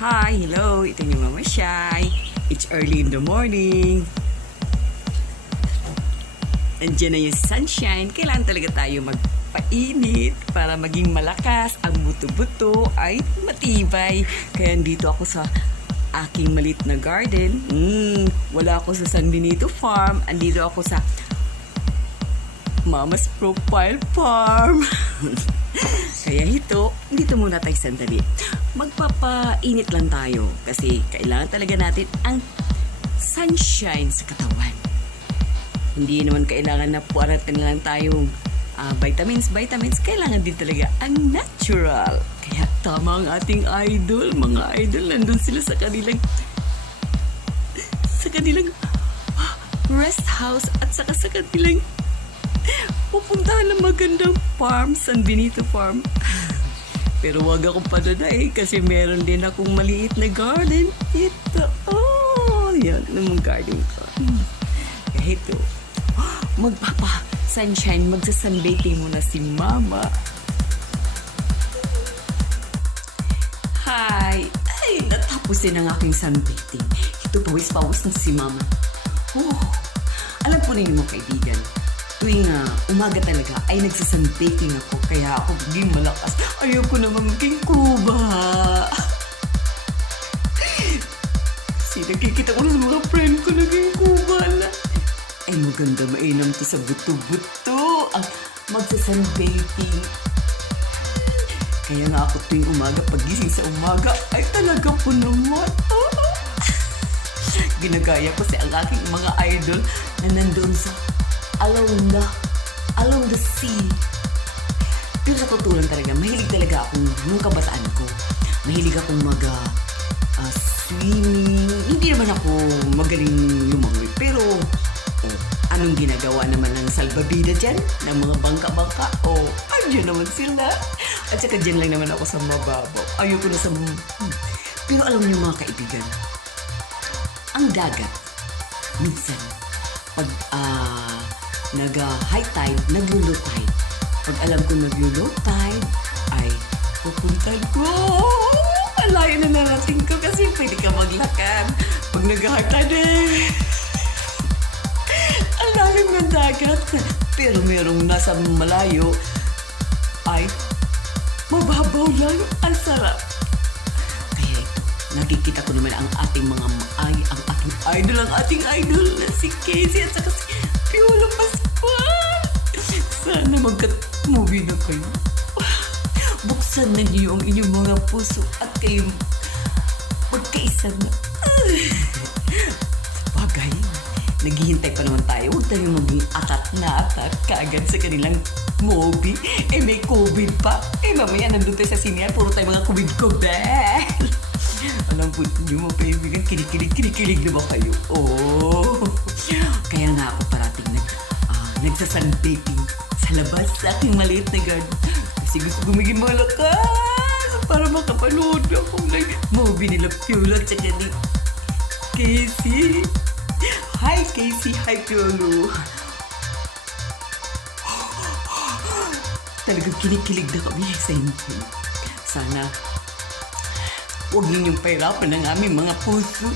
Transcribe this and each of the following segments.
Hi, hello, ito yung Mama Shai. It's early in the morning. Andiyan na yung sunshine. Kailangan talaga tayo magpainit para maging malakas. Ang buto-buto ay matibay. Kaya dito ako sa aking malit na garden. Wala ako sa San Benito Farm. Andito ako sa Mama's Profile Farm. Kaya dito muna tayo sandali. Magpapainit lang tayo kasi kailangan talaga natin ang sunshine sa katawan. Hindi naman kailangan na puwaratin lang tayong vitamins. Kailangan din talaga ang natural. Kaya tama ang ating idol. Mga idol, nandun sila sa kanilang rest house at saka sa kanilang pupuntahan ng magandang farm, San Benito Farm. Pero wag akong padadai kasi meron din akong maliit na garden. Ito, yan naman garden ko. Kaya ito, magpapa-sunshine, magsasunbathing muna si Mama. Hi! Ay, natapos din ang aking sunbathing. Ito, pawis-pawis na si Mama. Alam po ninyo mga kaibigan, tuwing umaga talaga ay nagsasunbathing ako kaya ako maging malakas. Ayoko naman maging kuba. Kasi nakikita ko na sa mga friend ko naging kuba na. Ay maganda mainam to sa buto-buto. Ang magsasunbathing. Kaya nga ako tuwing umaga, pagising sa umaga, ay talaga po naman. Ginagaya ko si ang aking mga idol na nandun sa along the sea. Pero sa totoo lang talaga, mahilig talaga akong, nung kabataan ko, mahilig akong swimming. Hindi naman ako magaling lumangoy. Pero, anong ginagawa naman ng salbabida dyan? Ng mga bangka-bangka? Andyan naman sila. At saka dyan lang naman ako sa mababaw. Ayoko na sa... Pero alam niyo mga kaibigan, ang dagat, minsan, pag nag-high tide, nag-low tide. Pag alam ko nag-low tide, ay pupuntan ko. Malayo na narating ko kasi pwede ka maglakad. Pag nag-high tide, ang lalim ng dagat. Pero merong nasa malayo, ay mababaw lang. Ang sarap. Kaya ito, nakikita ko naman ang ating ang ating idol na si Casey at saka si Piolo Pascual. Sana magka-movie na kayo. Buksan na niyo ang inyong mga puso at kayo magkaisa na. Bagay, naghihintay pa naman tayo. Huwag tayo maging atat na atat kaagad sa kanilang movie. May COVID pa. Mamaya nandun tayo sa sinehan. Puro tayo mga COVID-COVID. Alam po niyo mga kaibigan, kinikilig na ba kayo? Kaya nga ako parating nagsasunbathing sa labas sa aking maliit na garden. Kasi gusto ko maging malakas para makapanood ako ng movie nila Piolo at saka ni Casey. Hi Casey, hi Piolo. Talagang kinikilig na kami sa inyo. Sana huwag ninyong pahirapan ang aming mga puso.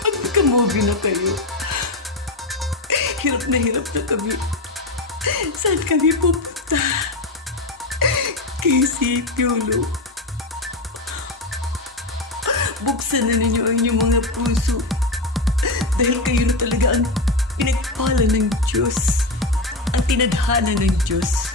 Magka-movie na kayo. Hirap na kami. Saan kami pupunta? Casey, Piolo. Buksan na ninyo ang inyong mga puso. Dahil kayo na talaga ang pinagpala ng Diyos. Ang tinadhana ng Diyos.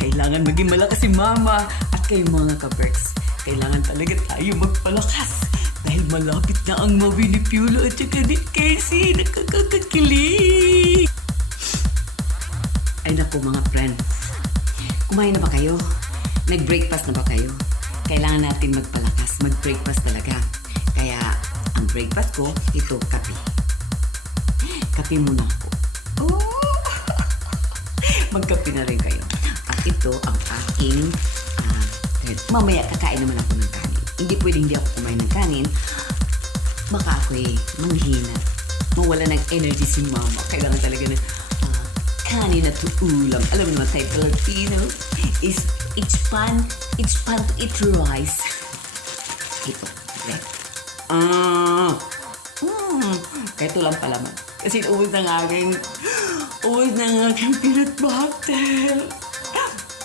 Kailangan maging malakas si Mama at kayo mga ka-Berks. Kailangan talaga tayo magpalakas dahil malapit na ang movie ni Piolo at saka ni Casey. Nakakakilig! Ay naku mga friend, kumain na ba kayo? Nag-breakfast na ba kayo? Kailangan natin magpalakas, mag-breakfast talaga. Kaya ang breakfast ko, ito, kape. Kape muna ako. Magkape na rin kayo. Ito ang aking mamaya kakain naman ako ng kanin. Hindi pwedeng hindi ako kumain ng kanin. Baka ako'y manghina. Mawala ng energy si Mama. Kailangan talaga na kanina to ulam. Alam mo naman tayo Filipino, is each pan to eat rice. Ito, okay. Ito lang pala man. Kasi ubos ng aking peanut butter.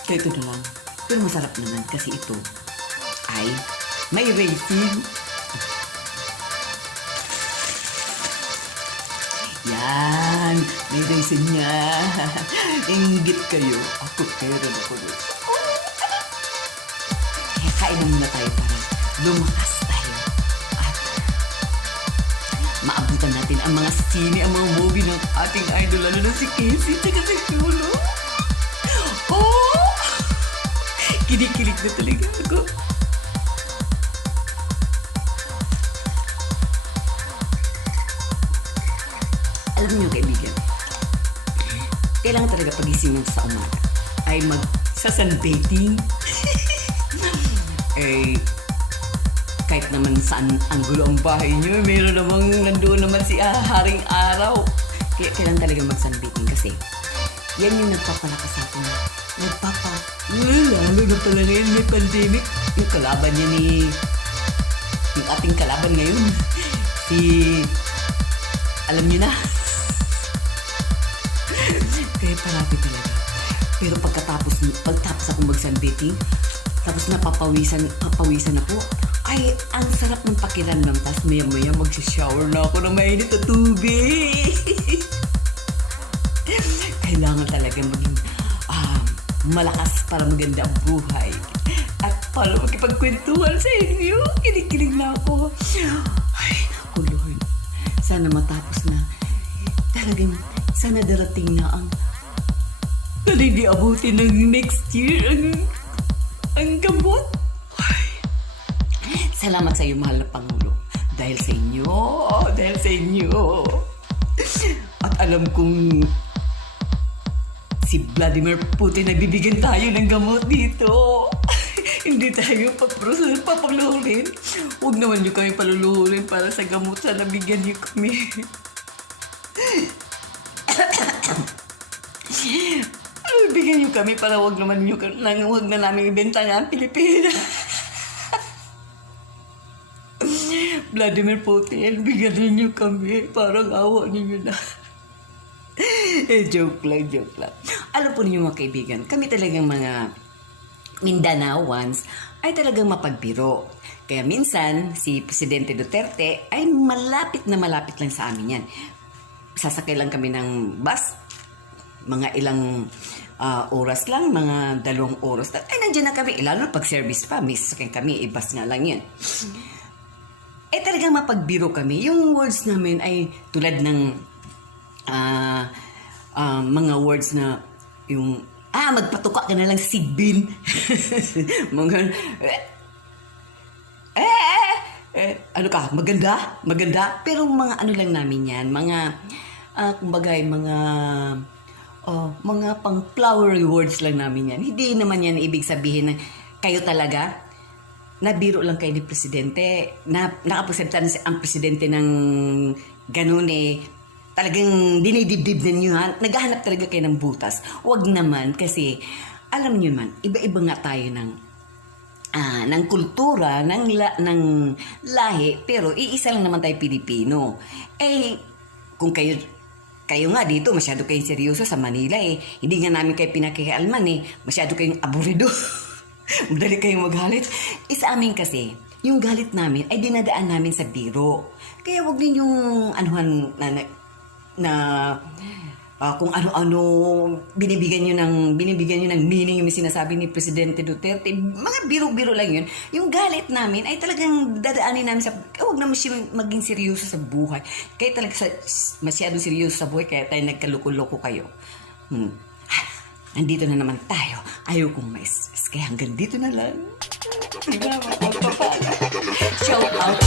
Kaya ito na lang. Pero masarap naman kasi ito ay may raisin. Yan, may raisin niya. Inggit kayo. Ako, meron ako doon. Kaya kain na muna tayo para lumakas tayo. At maabutan natin ang mga sine, ang mga movie ng ating idol, lalo na si Casey, tsaka si Chulo. Oh! Kinikilig na talaga ako. Alam niyo, kaibigan, kailangan talaga pagising sa umaga ay mag-sunbathing. Eh, kahit naman saan ang gulo ang bahay niyo, meron namang nandoon naman si Haring Araw. Kaya kailangan talaga mag-sunbathing kasi yan yung nagpapalakas sa atin. Lalo na pala ngayon may pandemic. Yung kalaban niya yung ating kalaban ngayon, alam niyo na. Kaya parati talaga. Pero pagtapos akong mag-sunbathing, tapos napapawisan na po, ay, ang sarap ng pakiramdam. Tapos maya-maya mag-shower na ako ng mainit na tubig. Kailangan talaga maging malakas para maganda ang buhay. At para makipagkwentuhan sa inyo, kinikilig na ako. Ay, oh Lord, sana matapos na. Talagang, sana darating na ang abutin ng next year ang gamot. Ay, salamat sa iyo, mahal na Pangulo. Dahil sa inyo. At alam kong si Vladimir Putin ay bibigyan tayo ng gamot dito. Hindi tayo papagluhurin. Huwag naman niyo kami paluluhurin para sa gamot. Sana bigyan niyo kami. Bigyan niyo kami para huwag na namin ibenta nga ang Pilipinas. Vladimir Putin, bigyan niyo kami. Parang awa niyo na. Joke lang. Alam po niyo mga kaibigan, kami talagang mga Mindanaoans ay talagang mapagbiro. Kaya minsan, si Presidente Duterte ay malapit lang sa amin yan. Sasakay lang kami ng bus, mga ilang oras lang, mga 2 oras lang. Ay, nandiyan na kami. Lalo pag service pa, sakay kami, bus nga lang yan. Talagang mapagbiro kami. Yung words namin ay tulad ng mga words na yung magpatuka ka na lang Sigbin. Mga ano ka, maganda. Pero mga ano lang namin yan, mga kumbaga mga pang flowery words lang namin yan. Hindi naman yan ibig sabihin na kayo talaga nabiro lang kayo ni Presidente, na nakapagsalita na ang Presidente ng ganun talagang dinidibdib ninyo naghahanap talaga kayo ng butas. Huwag naman kasi alam niyo man, iba-iba nga tayo ng kultura, ng lahi, pero iisa lang naman tayo Pilipino. Kung kayo nga dito, masyado kayong seryoso sa Manila hindi nga namin kayo pinakikialman masyado kayong aburido. Madali kayong magalit. Sa amin kasi, yung galit namin ay dinadaan namin sa biro. Kaya wag ninyong anuhan kung ano-ano binibigyan nyo ng meaning yung sinasabi ni Presidente Duterte. Mga biro-biro lang yun. Yung galit namin ay talagang dadaanin namin sa huwag na maging seryoso sa buhay. Kaya talaga masyado seryoso sa buhay kaya tayo nagkaloko-loko kayo. Nandito na naman tayo. Ayaw kong mais. Kaya hanggang dito na lang. Shout out.